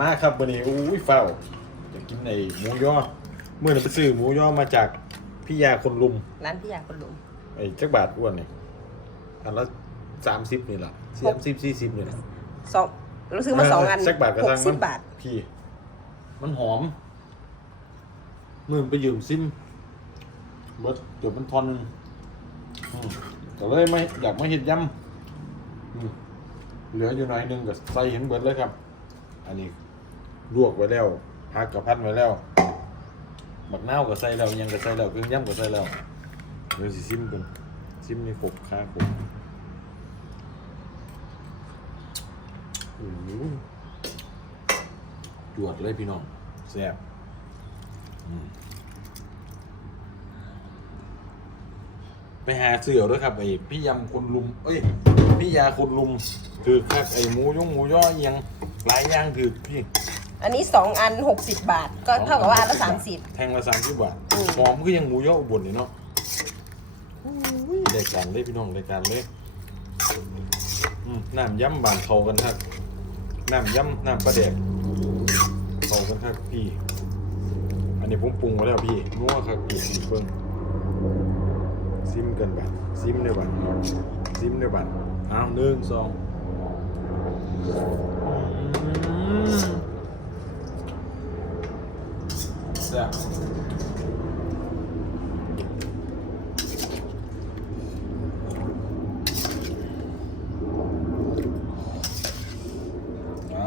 มาครับวันนี้อุ้ยเฝ้าวอยากกินไอ้หมูย่อเมื่อนั้นไปซื้อหมูย่อมาจากพี่ยาคนลุมร้านพี่ยาคนลุงไอ้จักบาทอ้วนนี่อันละสามสิบนี่แหละสามสิบสี่สิบนี่แหละสองเราซื้อมาสองอันจักบาทกระหซักงสิมับนบาทพี่ มันหอมมื่นไปยืมซิมเบิดเดี๋ยวมันทอนหนึงอืมก็เลยไม่อยากมาเห็ดยำอืมเหลืออยู่หน่อยหนึงก็ใส่เห็นเบิดเลยครับ อันนี้ลวกไว้แล้วพักกับพันไว้แล้วบักเน่าวก็ใส่แล้วยังก็ใส่แล้วเครื่องยำก็ใส่แล้วเดี๋ยวสิซิมกันซิมนี่ขบค่าขบโอ้โหจวดเลยพี่น้องแซ่บไปหาเสือด้วยครับไอ้พี่ยำคนลุม เอ้ย พี่ยาคนลุม คือคักไอ้หมูยุ่งหมูย่อเอียง หลายอย่างคือพี่อันนี้สองอันหกสิบบาท ก็เท่ากับว่าอันละสามสิบ แทงละสามสิบบาทอืม หอมก็ยังหมูย่ออุบลนี่เนาะอุ้ยรายการเลยพี่น้องรายการเลยอืมน้ำยำบานเขากันครับน้ำยำน้ำปลาแดกเขากันครับพี่ อันนี้ผมปรุงไว้แล้วพี่นัวครับพี่พี่เพิ่งซิมกันบัดซิมในบัดซิมในบัดอ้าวหนึ่งสองอืม แซ่บเอา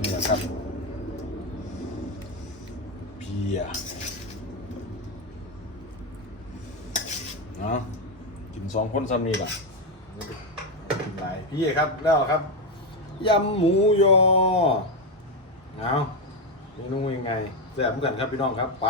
นี่แหละครับเพียเอากินสองคนซ้ำนี่ล่ะหลายพี่ครับแล้วครับ ยำหมูยอ เอาเมนูยังไงแซ่บเหมือนกันครับพี่น้องครับ ไป